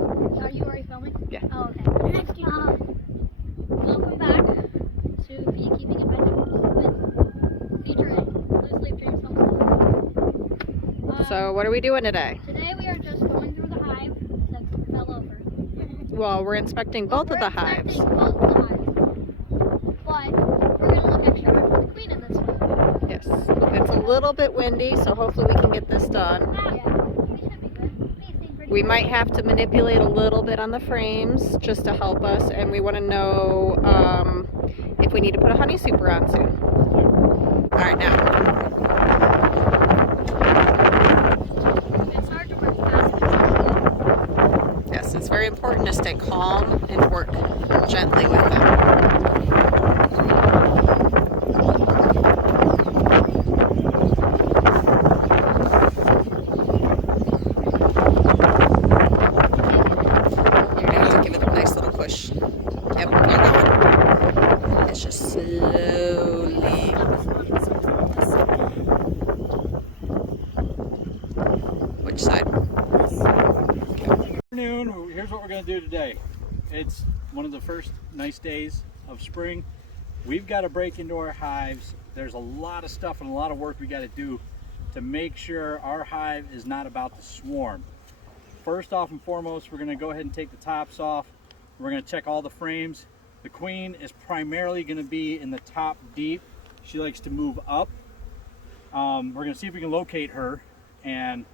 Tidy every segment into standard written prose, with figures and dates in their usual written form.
Are you already filming? Yeah. Oh, okay. Welcome back to Beekeeping Adventures with featuring Loose Leaf Dreams Homestead. So what are we doing today? Today we are just going through the hive that fell over. Well, we're inspecting both of the hives. Both of the hives. But we're going to look extra hard for the queen in this one. Yes. It's a little bit windy, so hopefully we can get this done. Yeah, we should be good. We might have to manipulate a little bit on the frames just to help us, and we want to know if we need to put a honey super on soon. All right, now. It's hard to work fast. Yes, it's very important to stay calm and work gently with them. Yep, you're going. It's just slowly. Which side? Good afternoon. Here's what we're going to do today. It's one of the first nice days of spring. We've got to break into our hives. There's a lot of stuff and a lot of work we got to do to make sure our hive is not about to swarm. First off and foremost, we're going to go ahead and take the tops off. We're going to check all the frames. The queen is primarily going to be in the top deep. She likes to move up. We're going to see if we can locate her, and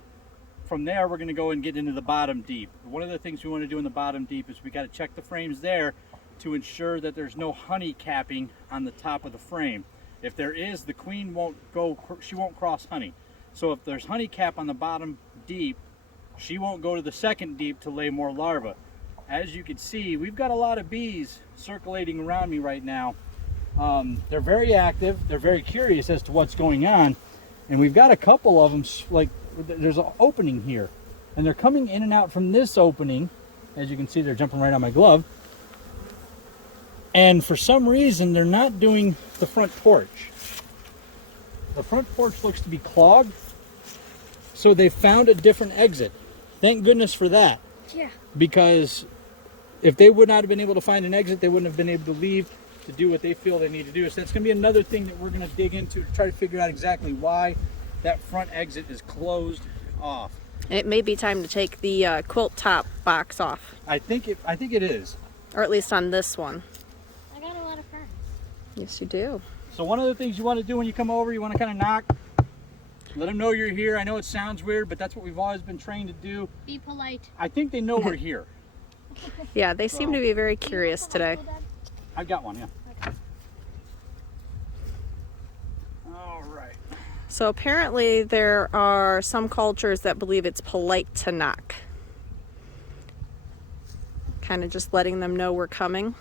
from there we're going to go and get into the bottom deep. One of the things we want to do in the bottom deep is we got to check the frames there to ensure that there's no honey capping on the top of the frame. If there is, the queen won't go, she won't cross honey. So if there's honey cap on the bottom deep, she won't go to the second deep to lay more larvae. As you can see, we've got a lot of bees circulating around me right now. They're very active. They're very curious as to what's going on. And we've got a couple of them, like there's an opening here. And they're coming in and out from this opening. As you can see, they're jumping right on my glove. And for some reason, they're not doing the front porch. The front porch looks to be clogged. So they found a different exit. Thank goodness for that. Yeah. Because if they would not have been able to find an exit, they wouldn't have been able to leave to do what they feel they need to do. So that's going to be another thing that we're going to dig into to try to figure out exactly why that front exit is closed off. It may be time to take the quilt top box off, I think it is. or at least on this one. I got a lot of friends. Yes, you do. So one of the things you want to do when you come over, you want to kind of knock, let them know you're here. I know it sounds weird, but that's what we've always been trained to do. Be polite. I think they know we're here. Yeah, they seem to be very curious today. I've got one, yeah. All right. So apparently there are some cultures that believe it's polite to knock. Kind of just letting them know we're coming.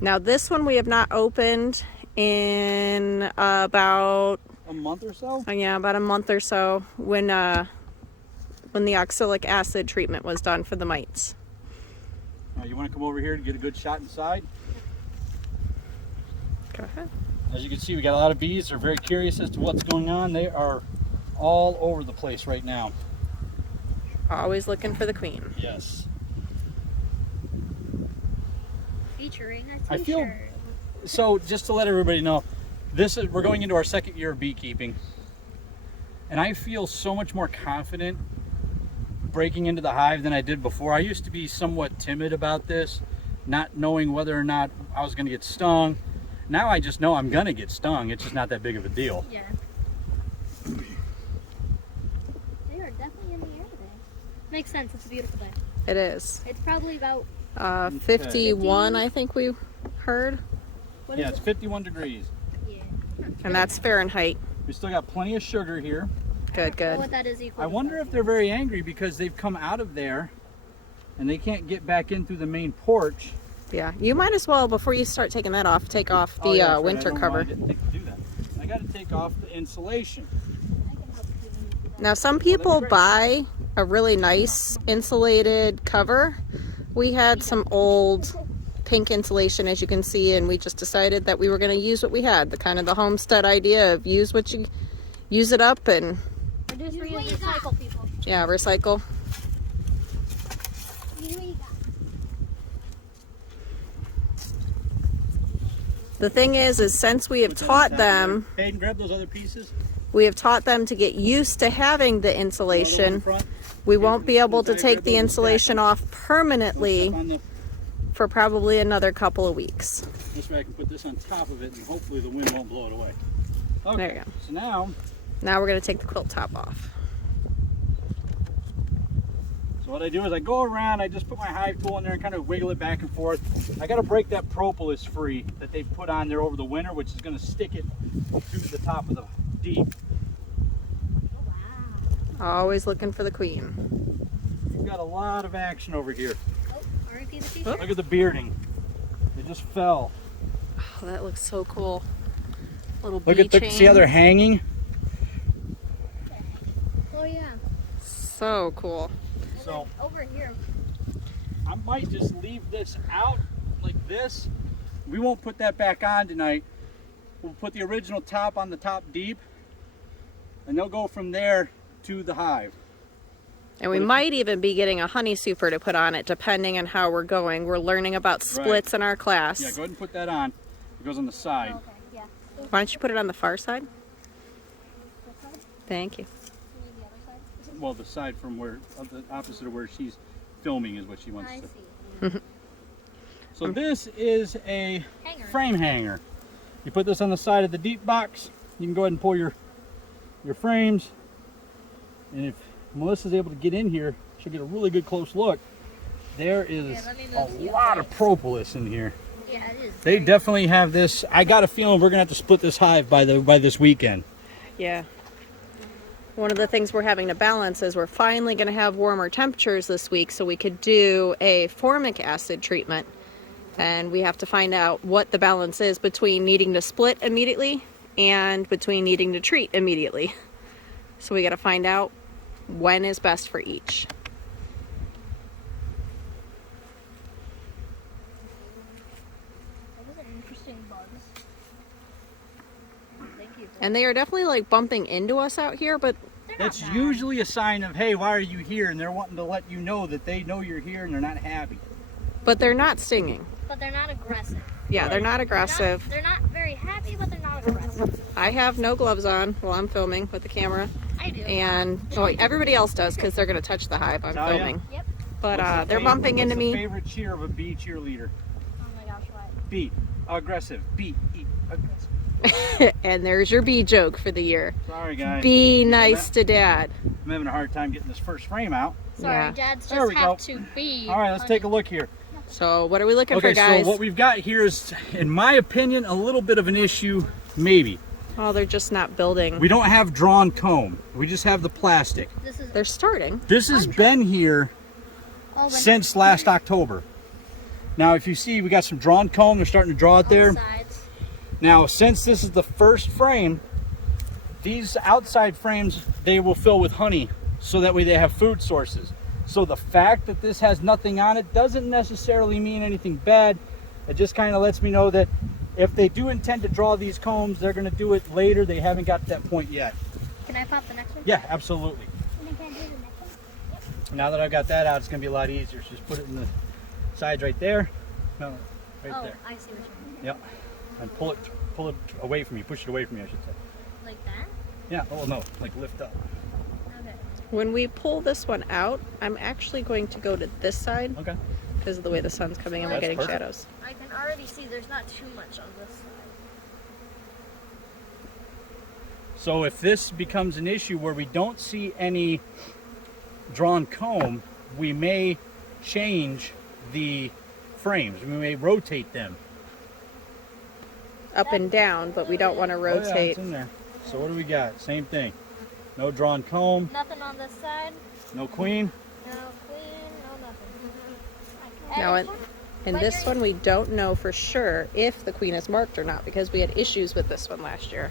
Now this one we have not opened in about A month or so? yeah, about a month or so when the oxalic acid treatment was done for the mites. You want to come over here to get a good shot inside? Go ahead. As you can see, we got a lot of bees. They're very curious as to what's going on. They are all over the place right now. Always looking for the queen. Yes. Featuring a I feel t-shirt. so. Just to let everybody know, we're going into our second year of beekeeping, and I feel so much more confident breaking into the hive than I did before. I used to be somewhat timid about this, not knowing whether or not I was going to get stung. Now I just know I'm going to get stung. It's just not that big of a deal. Yeah. They are definitely in the air today. Makes sense. It's a beautiful day. It is. It's probably about 51, I think we heard, what Yeah, is it's it? 51 degrees. Yeah. and that's Fahrenheit. We still got plenty of sugar here. Good, I don't know good. what that is equal I to, wonder but- if they're very angry because they've come out of there and they can't get back in through the main porch. Yeah, you might as well, before you start taking that off, take off the Oh, yeah, that's right. winter I don't know why cover. I didn't think to do that. I got to take off the insulation. I can help you when you do that. Now, some people great. buy a really nice insulated cover. We had some old pink insulation, as you can see, and we just decided that we were going to use what we had. The kind of the homestead idea of use it up and Reduce, reuse, recycle, people. yeah, recycle. Here we go. The thing is since we have taught them, Hayden, grab those other pieces. we have taught them to get used to having the insulation. We won't be able to take the insulation off permanently for probably another couple of weeks. This way I can put this on top of it and hopefully the wind won't blow it away. Okay, There you go. so now We're going to take the quilt top off. So what I do is I go around, I just put my hive tool in there and kind of wiggle it back and forth. I got to break that propolis free that they put on there over the winter, which is going to stick it to the top of the deep. Always looking for the queen. We've got a lot of action over here. Oh, RIP the t-shirt. Look at the bearding. It just fell. Oh, that looks so cool. Little Look bee at the, chain. see how they're hanging? Oh yeah. So cool. And So then over here. I might just leave this out like this. We won't put that back on tonight. We'll put the original top on the top deep, and they'll go from there to the hive. And we might even be getting a honey super to put on it, depending on how we're going. We're learning about splits in our class. Yeah, go ahead and put that on. It goes on the side. Oh, okay, yeah. Why don't you put it on the far side? This side? Thank you. You need the other side? Well, the side from where, the opposite of where she's filming is what she wants I to. see. So this is a Hanger. frame hanger. You put this on the side of the deep box. You can go ahead and pull your frames. And if Melissa's able to get in here, she'll get a really good close look. There is Yeah, let me a move the lot other of propolis in here. Yeah, it is. They definitely have this. I got a feeling we're gonna have to split this hive by this weekend. Yeah. One of the things we're having to balance is we're finally going to have warmer temperatures this week, so we could do a formic acid treatment. And we have to find out what the balance is between needing to split immediately and between needing to treat immediately. So we got to find out when is best for each. That was an interesting buzz. Thank you. And they are definitely like bumping into us out here, but They're not That's bad. usually a sign of, hey, why are you here? And they're wanting to let you know that they know you're here and they're not happy. they're not stinging. But they're not aggressive. Yeah, they're not aggressive. They're not very happy, but they're not aggressive. I have no gloves on while I'm filming with the camera, I do. and well, everybody else does because they're going to touch the hive I'm Oh, yeah. filming. Yep. But What's the they're favorite- bumping into what's the me. favorite cheer of a bee cheerleader? Oh my gosh, what? Bee. Aggressive. Bee. Eat. Aggressive. And there's your bee joke for the year. Sorry, guys. Be nice to dad. I'm having a hard time getting this first frame out. Sorry, Yeah. dads There just we have go. to be. All right, let's take a look here. So what are we looking Okay, for, guys? so what we've got here is, in my opinion, a little bit of an issue, maybe. Oh, they're just not building. We don't have drawn comb. We just have the plastic. This is. They're starting. This has been here Oh, when since last October. Now, if you see, we got some drawn comb. They're starting to draw it on the there. sides. Now, since this is the first frame, these outside frames, they will fill with honey, so that way they have food sources. So the fact that this has nothing on it doesn't necessarily mean anything bad. It just kind of lets me know that if they do intend to draw these combs, they're going to do it later. They haven't got to that point yet. Can I pop the next one? Yeah, absolutely. And I can do the next one? Now that I've got that out, it's going to be a lot easier. So just put it in the sides right there. No, right Oh, there. I see what you mean. Yep. And pull it away from you. Push it away from you, I should say. Like that? Yeah. Oh no, like lift up. Okay. When we pull this one out, I'm actually going to go to this side Okay. because of the way the sun's coming and we're That's getting perfect. shadows. I can already see there's not too much on this side. So if this becomes an issue where we don't see any drawn comb, we may change the frames. We may rotate them. Up and down, but we don't want to Oh, yeah, rotate. it's in there. So what do we got? Same thing. No drawn comb, Nothing on this side. no queen. No queen. No nothing. Now And it- And this one, we don't know for sure if the queen is marked or not because we had issues with this one last year.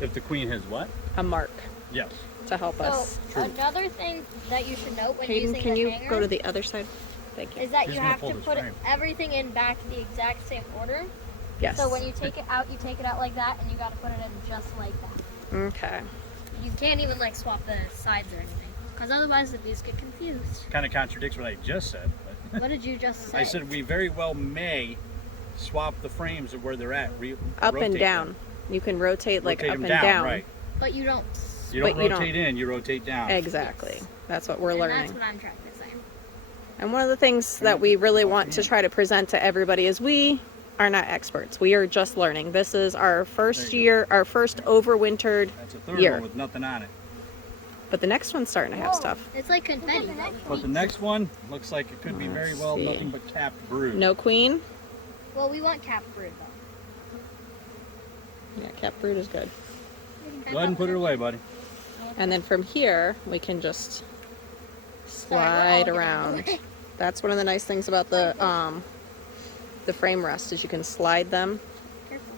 If the queen has what? A mark Yes. to help So us. True. another thing that you should note when Hayden, using can the you hanger go to the other side? Thank you. is that Who's you gonna have pull to this put frame? everything in back the exact same order. Yes. So when you take it out, you take it out like that, and you got to put it in just like that. Okay. You can't even like swap the sides or anything, because otherwise the bees get confused. Kind of contradicts what I just said. But What did you just say? I said we very well may swap the frames of where they're at. Up and rotate down. them. You can rotate like Rotate up them and down. Right. But you don't. You don't But you rotate in, you rotate down. Exactly. Yes. That's what we're And learning. that's what I'm trying to say. And one of the things that we really want to try to present to everybody is we are not experts. We are just learning. This is our first year, our first overwintered That's a third year. one with nothing on it. But the next one's starting to have stuff. It's like confetti. But the next one looks like it could be very well see. nothing but capped brood. No queen? Well, we want cap brood though. Yeah, cap brood is good. Go ahead and put it away, buddy. And then from here, we can just slide around. That's one of the nice things about the frame rest is you can slide them. Careful.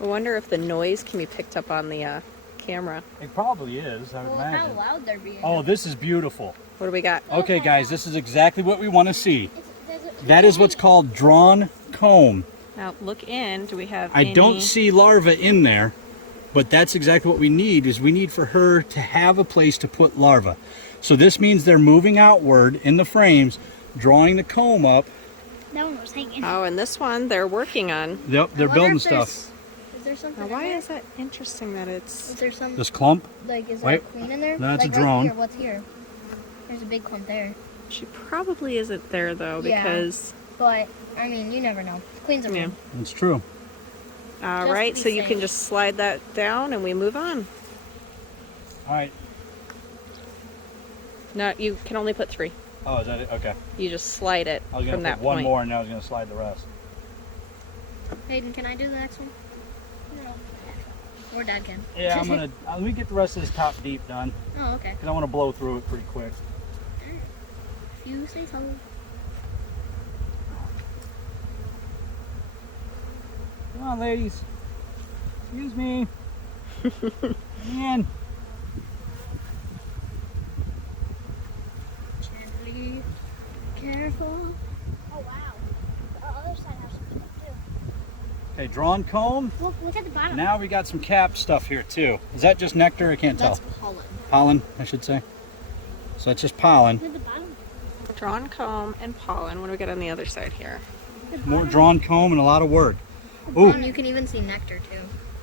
I wonder if the noise can be picked up on the camera. It probably is, I would Well, how imagine. loud they're being. Oh, this is beautiful. What do we got? Okay, guys, this is exactly what we want to see. That is what's called drawn comb. Now look in. Do we have I don't see larvae in there, but that's exactly what we need, is we need for her to have a place to put larvae. So this means they're moving outward in the frames, drawing the comb up. That one was hanging. Oh, and this one they're working on. Yep, they're I wonder building if there's- stuff. Is there something? Now, why in there? is that interesting that it's... Is there some? This clump, Like, is there Wait, a queen in there? that's a like drone. Right here, what's here? There's a big clump there. She probably isn't there though Yeah. because... But I mean, you never know. Queens are Yeah. weird. it's true. All Just right, to be so you safe. can just slide that down and we move on. All right. No, you can only put 3. Oh, is that it? Okay. You just slide it I was from going to that put one point. more and I was going to slide the rest. Hayden, can I do the next one? No. Or Dad can. Yeah, I'm going to, let me get the rest of this top deep done, Oh, okay. because I want to blow through it pretty quick. If you say so. Come on, ladies. Excuse me. Come in. Gently. Careful. Oh, wow. The other side has some stuff too. Okay, drawn comb. Look at the bottom. Now we got some cap stuff here too. Is that just nectar? I can't That's tell. pollen. Pollen, I should say. So that's just pollen. Look at the bottom. Drawn comb and pollen. What do we got on the other side here? More drawn comb and a lot of work. And Ooh, you can even see nectar too.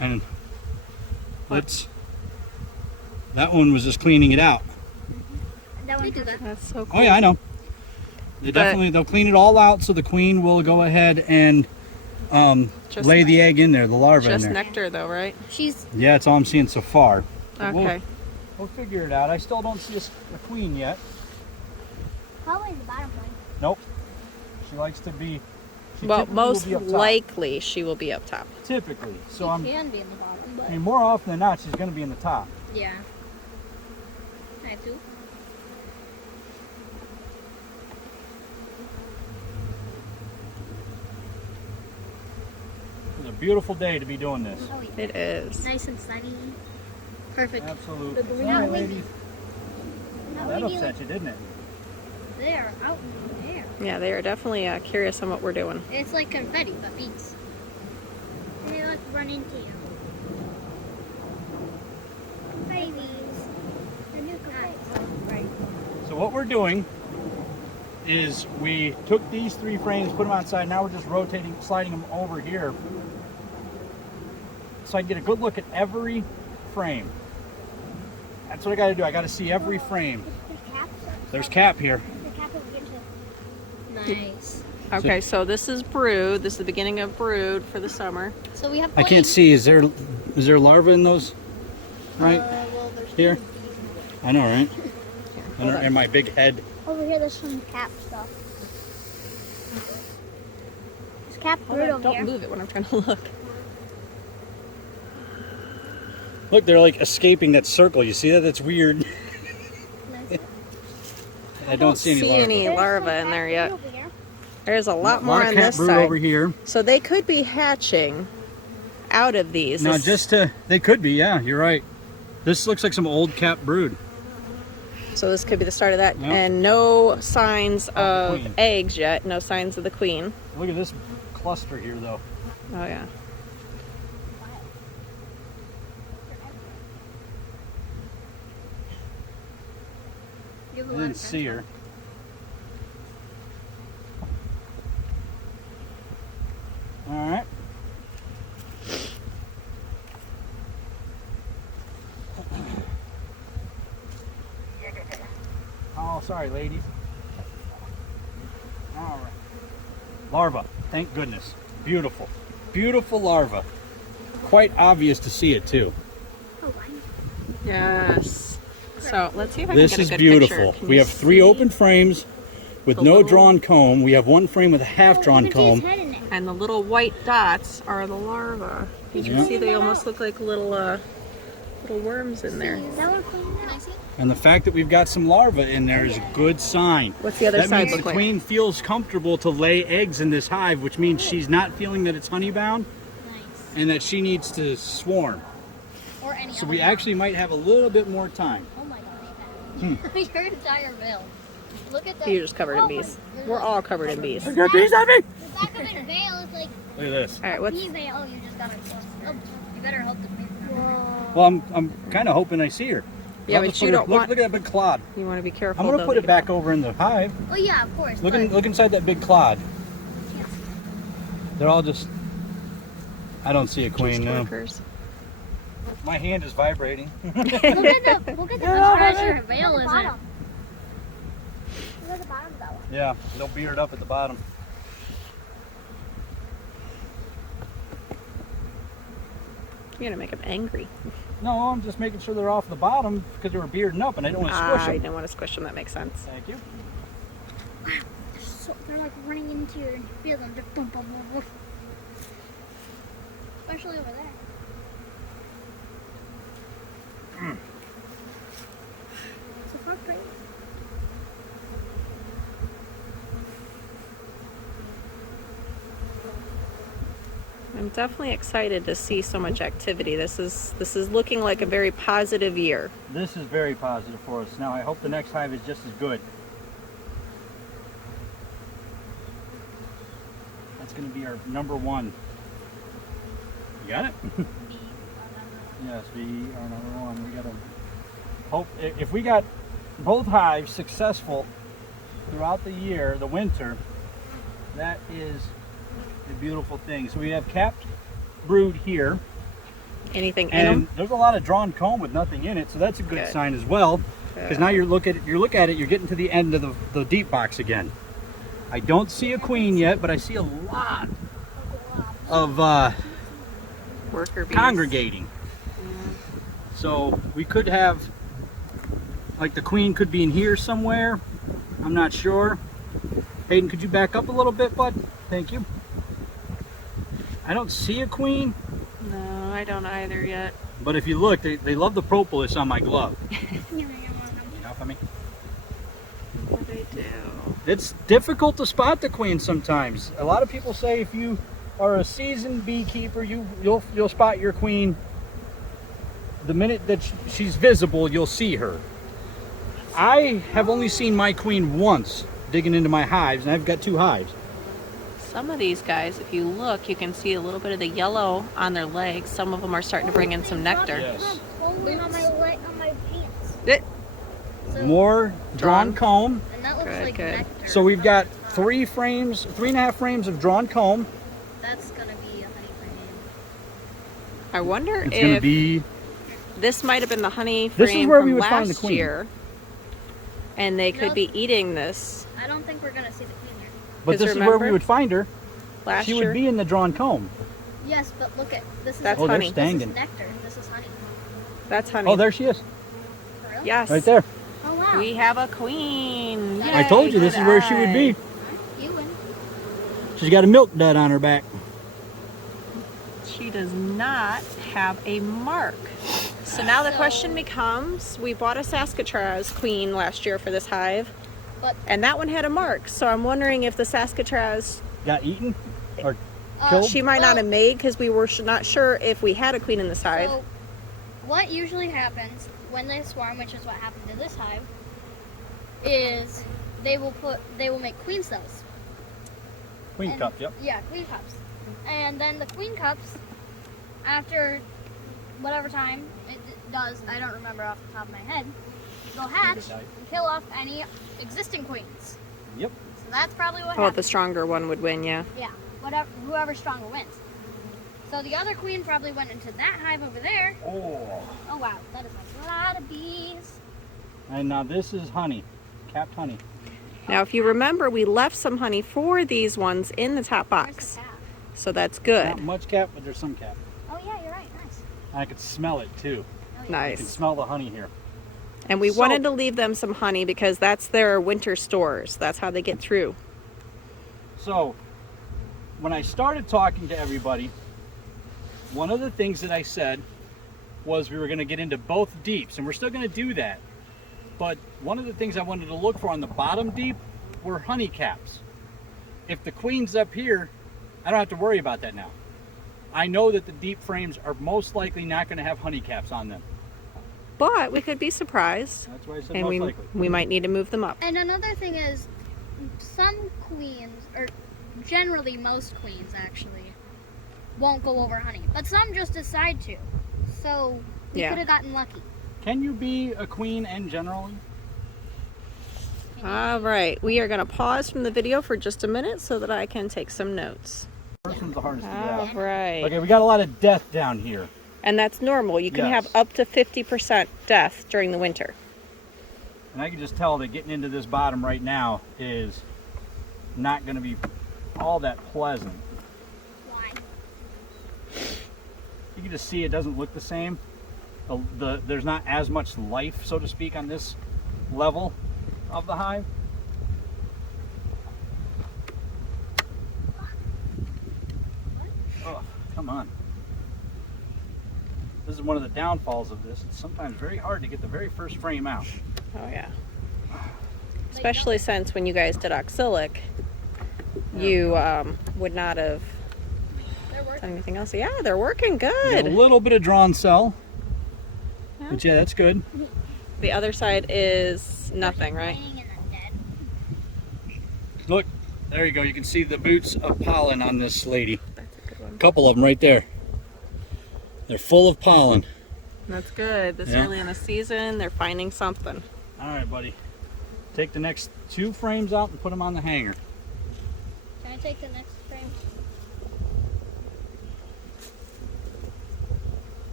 and let's. That one was just cleaning it out. That one do that. That's so cool. Oh yeah, I know. But- They'll clean it all out so the queen will go ahead and Just- lay the egg in there, the larva in Just there. nectar though, right? She's Yeah, that's all I'm seeing so far. But Okay. We'll figure it out. I still don't see a queen yet. probably the bottom one. Nope. She likes to be. She Well, typically will most be up top. likely she will be up top. Typically. So She I'm. can be in the bottom, but I mean, more often than not, she's going to be in the top. yeah. I have to. It's a beautiful day to be doing this. Oh yeah. It is. Nice and sunny. Perfect. Absolutely. But Sorry, now we- ladies. Now That we do- upset you, didn't it? They're out in the air. Yeah, they are definitely curious on what we're doing. It's like confetti, but beats. They like run into you. Babies. Right. So what we're doing is we took these 3 frames, put them outside. Now we're just rotating, sliding them over here, so I can get a good look at every frame. That's what I got to do. I got to see every frame. There's cap here. Nice. Okay, so this is brood. This is the beginning of brood for the summer. So we have. I can't see. Is there larva in those? Right Well, there's here. I know, right? hold on. And my big head. Over here, there's some cap stuff. There's cap Hold brood on, over don't here. move it when I'm trying to look. Look, they're like escaping that circle. You see that? That's weird. Nice. I don't see any larva. larva in there yet. There's a lot more Lot of on cat this brood side. over here. So they could be hatching out of these. Now, This- they could be. Yeah, you're right. This looks like some old cap brood. So this could be the start of that. Yep. And no signs of queen. eggs yet. No signs of the queen. Look at this cluster here, though. Oh yeah. have a I lot didn't of see her. All right. Oh, sorry, ladies. All right. Larva. Thank goodness. Beautiful. Beautiful larva. Quite obvious to see it too. Oh, wow. Yes. So let's see if I This can is get a good beautiful. picture. Can We you have 3 see? open frames with the no little- drawn comb. We have 1 frame with a half drawn You can see his comb. head in it. And the little white dots are the larvae. You can Yeah. see they almost look like little worms in there. Is that one clean? Can I see it? And the fact that we've got some larvae in there is a good sign. What's the other That side means the look like? queen feels comfortable to lay eggs in this hive, which means she's not feeling that it's honey bound Nice. and that she needs to swarm. Or any So other we one. actually might have a little bit more time. Oh my gosh. Your entire veil. Look at that. You're just covered in bees. We're all covered in bees. Got bees on me! The back of his veil is like Look at this. All right, what's bee veil. Oh, you just got it. Oh, you better hope the queen. Whoa. Well, I'm kind of hoping I see her. Yeah, I'll but just you put her- don't look, want- Look at that big clod. you want to be careful? I'm gonna though, put that it back over in the hive. Oh yeah, of course. Look, but look inside that big clod. can't see. They're all just. I don't see a you queen just now. workers. My hand is vibrating. Look at the pressure her veil is in. Look at the bottom of that one. Yeah, they'll beard it up at the bottom. You're gonna make them angry. No, I'm just making sure they're off the bottom because they were bearding up and I don't want to squish I them. don't want to squish them. That makes sense. Thank you. They're like running into you and you feel them just boom, boom, boom, boom. Especially over there. So far pretty. I'm definitely excited to see so much activity. This is looking like a very positive year. This is very positive for us. Now I hope the next hive is just as good. That's going to be our #1. You got it? Yes, we are #1. We got to hope if we got both hives successful throughout the year, the winter, that is a beautiful thing. So we have capped brood here, Anything in and them? there's a lot of drawn comb with nothing in it, so that's a good Good. sign as well. Because now you look at it, you're getting to the end of the deep box again. I don't see a queen yet, but I see a lot of Worker bees. congregating. So we could have, like the queen could be in here somewhere. I'm not sure. Hayden, could you back up a little bit, bud? Thank you. I don't see a queen, No, I don't either yet. but if you look, they love the propolis on my glove. Yeah, You know for me? What they do? It's difficult to spot the queen sometimes. A lot of people say if you are a seasoned beekeeper, you'll spot your queen the minute that she's visible. You'll see her. I have only seen my queen once digging into my hives, and I've got 2 hives. Some of these guys, if you look, you can see a little bit of the yellow on their legs. Some of them are starting to bring in some nectar. Yes. Only on my leg, on my pants. It- So, More drawn Drawn. comb. and that looks Good, like good. nectar. So we've got 3.5 frames of drawn comb. That's gonna be a honey frame. I wonder It's going to if be. this might have been the honey This is frame where from we would find the last queen. year, and they could No. be eating this I don't think we're gonna see the queen here. But 'Cause this is where we remember would find her. last She year. would be in the drawn comb. Yes, but look at this is That's Oh, they're honey. This is stanging. nectar. This is honey. That's honey. Oh, there she is. For real? Yes. Right there. Oh wow. We have a queen. I Yay, told you this good is where she would be. eye. You win. She's got a milk dud on her back. She does not have a mark. So now the So- question becomes, we bought a Saskatraz queen last year for this hive, But and that one had a mark. So I'm wondering if the Saskatraz, Got eaten? Or killed? she might not have made, because we were not sure if we had a queen in this hive. So, what usually happens when they swarm, which is what happened to this hive, is they will make queen cells. Queen And- cup, yep. Yeah, queen cups. And then the queen cups, after whatever time it does, I don't remember off the top of my head, they'll hatch and kill off any existing queens. Yep. So that's probably what Oh, happened. the stronger one would win, yeah. Yeah, whoever stronger wins. So the other queen probably went into that hive over there. Oh. Oh wow, that is a lot of bees. And now this is honey, capped honey. Now, if you remember, we left some honey for these ones in the top Where's box. the cap? So that's good. Not much cap, but there's some cap. Oh yeah, you're right. Nice. I could smell it too. Oh, yeah. You can Nice. smell the honey here. And we So- wanted to leave them some honey because that's their winter stores. That's how they get through. So, when I started talking to everybody, one of the things that I said was we were going to get into both deeps, and we're still going to do that. But one of the things I wanted to look for on the bottom deep were honey caps. If the queen's up here, I don't have to worry about that now. I know that the deep frames are most likely not going to have honey caps on them. But we could be surprised. That's why I said And most likely. we might need to move them up. And another thing is, some queens, or generally most queens actually, won't go over honey. But some just decide to. So we Yeah. could have gotten lucky. Can you be a queen and generally? All right, we are going to pause from the video for just a minute so that I can take some notes. First one's the hardest to All get. right. Okay, we got a lot of death down here. And that's normal. You can Yes. have up to 50% death during the winter. And I can just tell that getting into this bottom right now is not going to be all that pleasant. Why? You can just see it doesn't look the same. There's not as much life, so to speak, on this level of the hive. Oh, come on. This is one of the downfalls of this. It's sometimes very hard to get the very first frame out. Oh, yeah. Especially since when you guys did oxalic, you would not have They're done working. anything else. Yeah, they're working We got good. a little bit of drawn cell. Yeah. But yeah, that's good. The other side is nothing, right? Laying and then dead. Look, there you go. You can see the boots of pollen on this lady. That's a good one. A couple of them right there. They're full of pollen. That's good. This Yeah. early in the season, they're finding something. All right, buddy. Take the next 2 frames out and put them on the hanger. Can I take the next frame?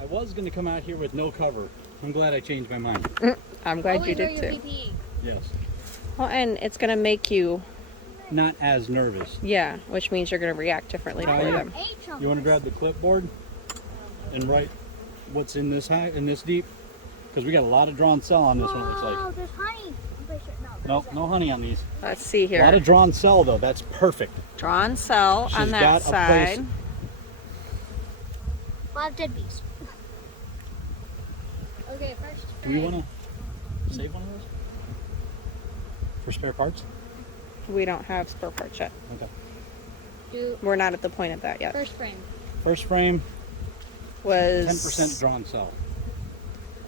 I was going to come out here with no cover. I'm glad I changed my mind. I'm glad Always you wear did your too. PPE. Yes. Well, and it's going to make you, Not as nervous. yeah, which means you're going to react differently Try for it. them. H on You want to this. grab the clipboard and write what's in this high, in this deep? Because we got a lot of drawn cell on this one, it looks like. Oh, there's honey. I'm pretty sure. No, Nope, there's no honey on these. Let's see A lot here. of drawn cell though. That's perfect. Drawn cell She's on that got a place- side. a lot of dead bees. Okay, first. Do we frame. want to save one of those for spare parts? We don't have spare parts yet. Okay. Do We're not at the point of that yet. first frame. First frame, Was 10% drawn cell.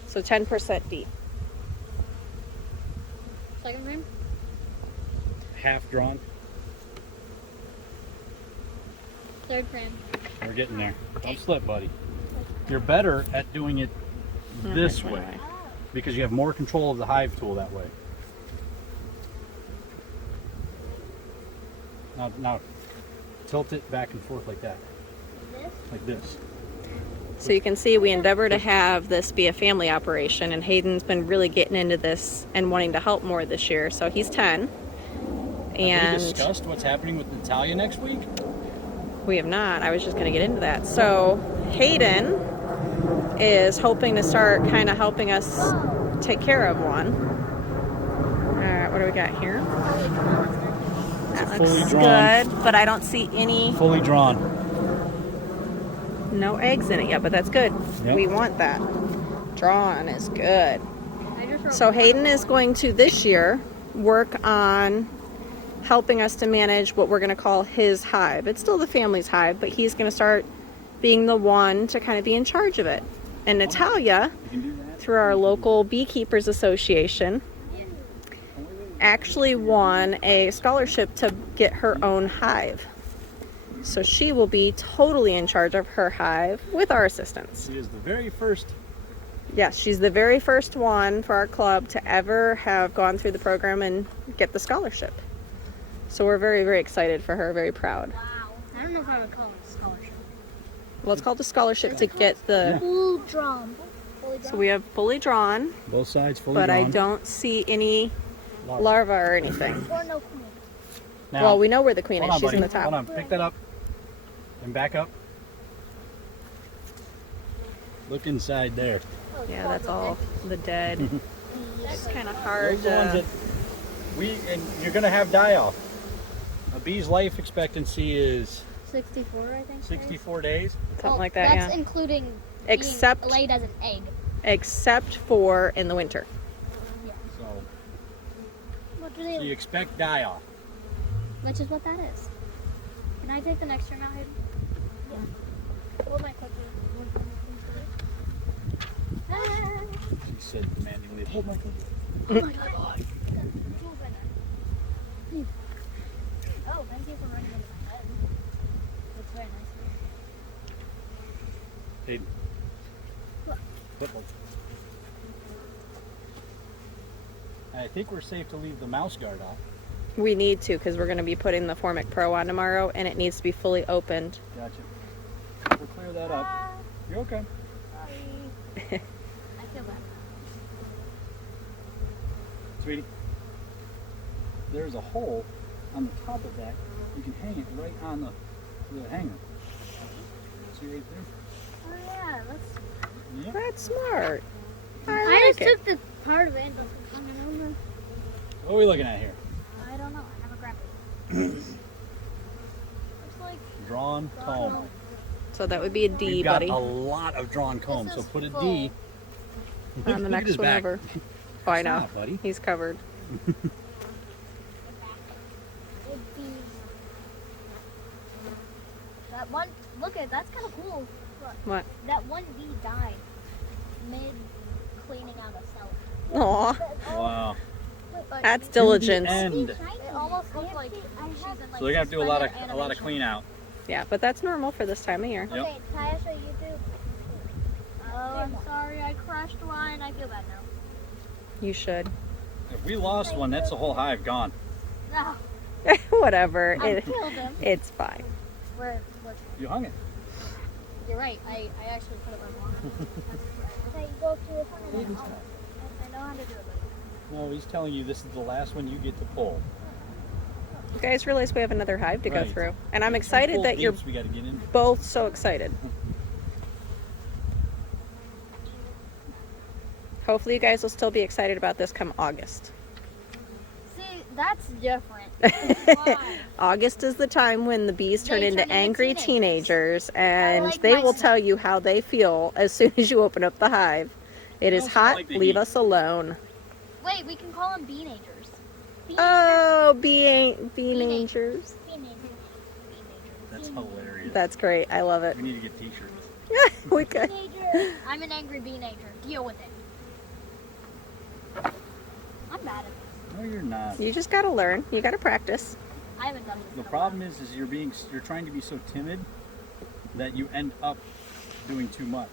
So 10% deep. Second frame. Half drawn. Third frame. We're getting there. Don't slip, buddy. You're better at doing it this Okay, way anyway. because you have more control of the hive tool that way. Now tilt it back and forth like that, This. like this. So you can see we endeavor to have this be a family operation, and Hayden's been really getting into this and wanting to help more this year. So he's 10. Have we And discussed what's happening with Natalia next week? we have not. I was just going to get into that. So Hayden is hoping to start kind of helping us take care of one. All right, what do we got here? That fully looks drawn. good, but I don't see any, Fully drawn. no eggs in it yet, but that's good. Yep. We want that. Drawn is good. I just wrote So Hayden is going to this year work on helping us to manage what we're going to call his hive. It's still the family's hive, but he's going to start being the one to kind of be in charge of it. And Natalia, You can do that. through our local Beekeepers Association, actually won a scholarship to get her own hive. So she will be totally in charge of her hive with our assistance. She is the very first Yes, she's the very first one for our club to ever have gone through the program and get the scholarship. So we're very, very excited for her, very proud. Wow. I don't know if I would call it a scholarship. Well, it's called a scholarship to get the... Full drum. So we have fully drawn, Both sides fully but drawn. I don't see any larva or anything. Or no queen. Now, Well, we know where the queen hold is. on, She's buddy. in the top. Hold on, pick that up and back up. Look inside there. Yeah, that's all the dead. It's kind of Those hard are the ones to... that and you're gonna have die off. A bee's life expectancy is 64, I think. 64 days. Something like that, That's yeah. including Except- being laid as an egg. Except for in the winter. So, What do so you they? expect die off. Which is what that is. Can I take the next turn out, Hayden? Yeah. Hold my cookie. Ah. She said manually, hold my cookie. Oh my god. Oh, thank you for running into my head. That's very nice of you. Hayden. What? Football. I think we're safe to leave the mouse guard off. We need to because we're going to be putting the Formic Pro on tomorrow and it needs to be fully opened. Gotcha. We'll clear that up. You're okay. Sorry. I feel bad. Sweetie, there's a hole on the top of that. You can hang it right on the hanger. See right there? Oh yeah, that's. Yeah. That's smart. I like just it. took the part of it and just hung it over. What are we looking at here? I don't know. I haven't grabbed it. Looks like Drawn comb. So that would be a D, We've got buddy. a lot of drawn comb, This so is put a full. D. On the Look at next his one back. over. Oh, I know. Stop, buddy. He's covered. would be that one. Look at that's kind of cool. Look, What? that one bee died mid cleaning out a cell. Aw, Wow. But that's To diligence. the end. it almost looks like she's in like. So they're gonna have to do a lot of suspended clean out. Yeah, but that's normal for this time of year. Yep. Okay, Tyasha, you do. Oh, I'm sorry. I crashed one. I feel bad now. You should. If we lost one, that's the whole hive gone. No, Whatever. I killed him. It's fine. Where? You hung it. You're right. I actually put it where I wanted. Okay, you go to the front of the house. I know how to do it. No, he's telling you this is the last one you get to pull. You guys realize we have another hive to go Right. through. And I'm Some excited full that you're deeps we got to get in. both so excited. Hopefully you guys will still be excited about this come August. See, that's different. Why? August is the time when the bees turn They into turn into angry teenagers. teenagers and like they will myself. tell you how they feel as soon as you open up the hive. It is also hot, like the leave heat. us alone. Wait, we can call them bee-nagers. Oh, Bee-nagers. bee-nagers. That's hilarious. That's great. I love it. We need to get t-shirts. We could. Bee-nager. I'm an angry bee-nager. Deal with it. I'm bad at this. No, you're not. You just gotta learn. You gotta practice. I haven't done this. The in a problem is you're trying to be so timid that you end up doing too much.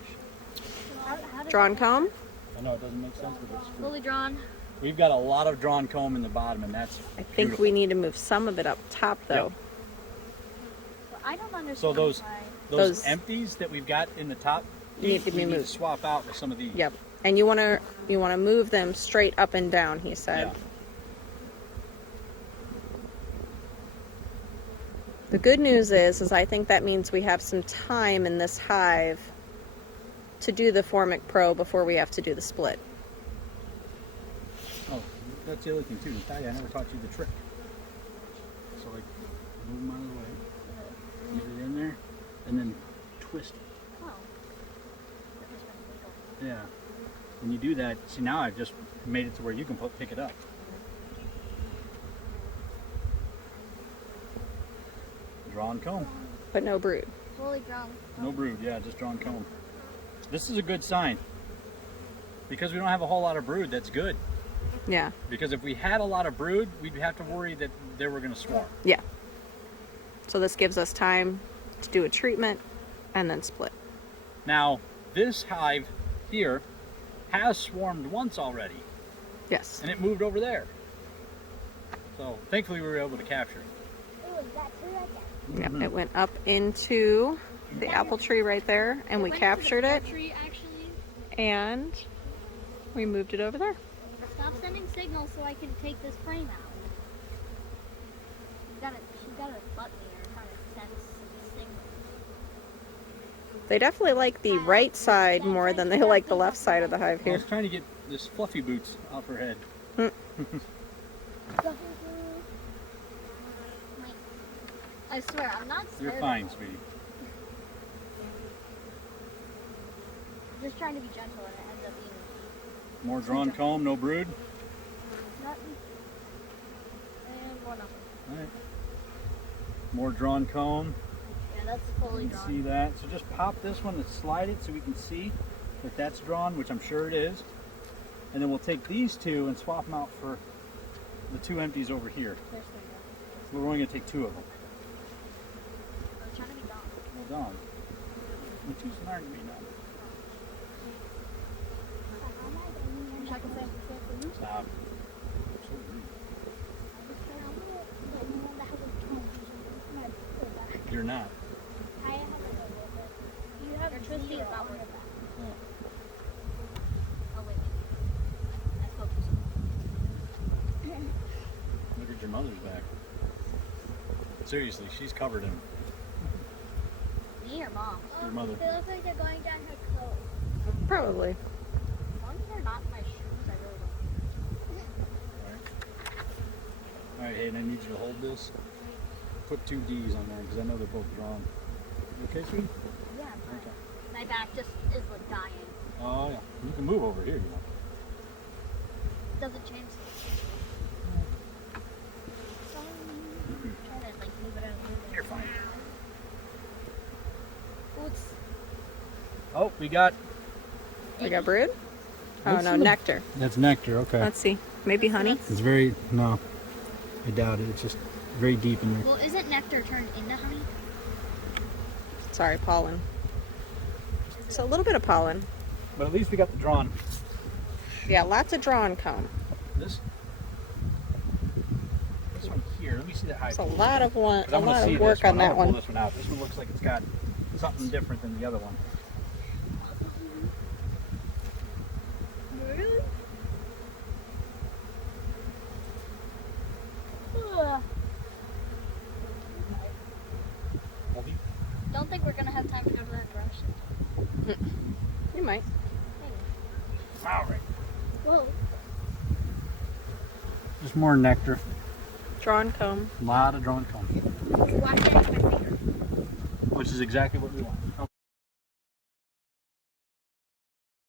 while. How does Drawn that- comb. I know it doesn't make sense, but it's true. Fully drawn. We've got a lot of drawn comb in the bottom, and that's I think beautiful. we need to move some of it up top though. But I don't understand. So those why. those Those- empties that we've got in the top, Need to be we need to moved. swap out with some of these. Yep. And you wanna move them straight up and down, he said. Yeah. The good news is I think that means we have some time in this hive to do the Formic Pro before we have to do the split. Oh, that's the other thing too. Natalia, I never taught you the trick. So like, move them out of the way, get it in there, and then twist it. Oh. Yeah. When you do that, see now I've just made it to where you can pick it up. Drawn comb. But no brood. Fully drawn. No brood, yeah, just drawn comb. This is a good sign. Because we don't have a whole lot of brood, that's good. Yeah. Because if we had a lot of brood, we'd have to worry that they were going to swarm. Yeah. So this gives us time to do a treatment and then split. Now, this hive here has swarmed once already, Yes. and it moved over there. So thankfully we were able to capture it. Yep, it went up into the apple tree right there, and we captured it, Tree, actually. and we moved it over there. Stop sending signals so I can take this frame out. She's got a button there trying to send signals. They definitely like the right side more than they like the left side of the hive I here. was trying to get this fluffy boots off her head. I swear, I'm not scared. You're fine, sweetie. I'm just trying to be gentle and it ends up being More drawn comb, no brood. nothing. And more nothing. All right. More drawn comb. Yeah, that's fully You can drawn. see that. So just pop this one and slide it so we can see that that's drawn, which I'm sure it is. And then we'll take these two and swap them out for the two empties over here. There's three We're only going to take two of them. I was trying to be dumb. Well done. You're too smart to be done. Check and say. Stop. So rude. You're not. You have twisty about it. Oh wait. I focused. Look at your mother's back. Seriously, she's covered in Me or mom? your mother. It looks like they're going down her clothes. Probably. As long as they're not in my shoes, I really don't. Alright, Hayden, I need you to hold this. Put two D's on there because I know they're both drawn. You okay, sweetie? Yeah, but Okay. my back just is like dying. Oh, yeah. You can move over here, you know. Doesn't change. Try to like move it out. You're fine. Oops. Oh, we got... We got brood? Oh What's no, in the- nectar. That's nectar, okay. Let's see. Maybe honey? It's very... No. I doubt it. It's just very deep in there. Well, isn't nectar turned into honey? Sorry, pollen. So a little bit of pollen. But at least we got the drawn. Yeah, lots of drawn comb. This one here. Let me see that high. It's a lot of see work this on that I'm gonna one. pull this one out. This one looks like it's got something different than the other one. Really? Ugh. Heavy? Don't think we're gonna have time to go to that direction. You might. All right. Whoa. Just more nectar. Drawn comb. A lot of drawn comb. Watch it with my finger. Which is exactly what we want.